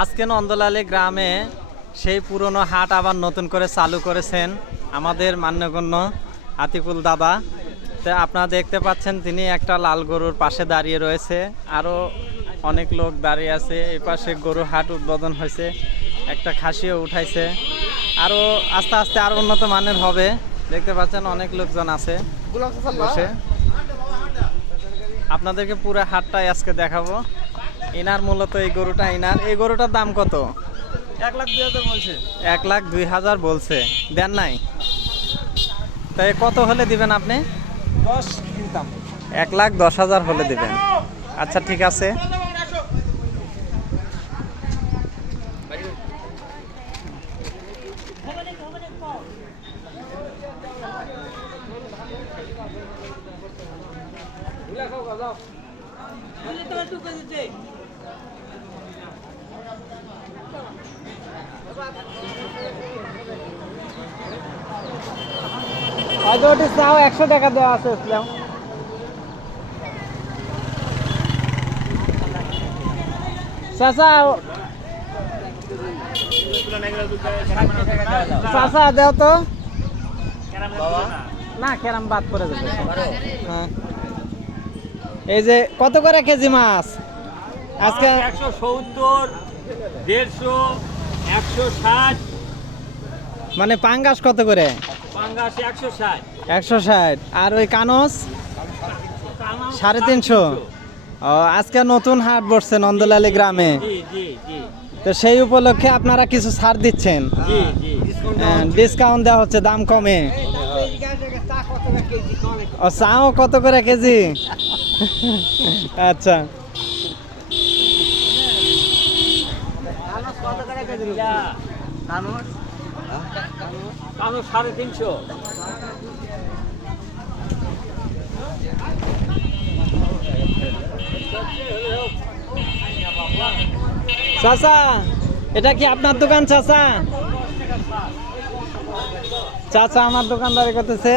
আজকে নন্দলালী গ্রামে সেই পুরনো হাট আবার নতুন করে চালু করেছেন আমাদের মান্যগণ্য আতিকুল দাদা। তো আপনারা দেখতে পাচ্ছেন তিনি একটা লাল গরুর পাশে দাঁড়িয়ে রয়েছে, আরও অনেক লোক দাঁড়িয়ে আছে। এই পাশে গরু হাট উদ্বোধন হয়েছে, একটা খাসিও উঠাইছে, আরও আস্তে আস্তে আরও উন্নত মানের হবে। দেখতে পাচ্ছেন অনেক লোকজন আছে বসে। আপনাদেরকে পুরো হাটটাই আজকে দেখাবো। ইনার মূলত এই গরুটা ইনার। এই গরুটার দাম কত? 1,02,000 বলছে। 1,02,000 বলছে, দেন নাই? তাই কত হলে দিবেন আপনি? 10 কিনতাম। 1,10,000 হলে দিবেন। আচ্ছা ঠিক আছে। ওটি চাও 100 টাকা দেওয়া আছে ইসলাম। চাচা চাচা দেও তো না, কেরাম বাদ করে দেবে। হ্যাঁ। এই যে কত করে কেজি মাছ আজকে? 170, 150, 160, মানে পাঙ্গাস কত করে? পাঙ্গাস 160, 160। আর ওই কানস 350। ও, আজকে নতুন হাট বসছে নন্দলালী গ্রামে, জি জি জি তো সেই উপলক্ষে আপনারা কিছু ছাড় দিচ্ছেন, জি জি। ডিসকাউন্ট দেওয়া হচ্ছে, দাম কমে। ও, চাও কত করে কেজি? আচ্ছা। কানো 350। চাচা এটা কি আপনার দোকান? চাচা চাচা আমার দোকানদারি করতেছে।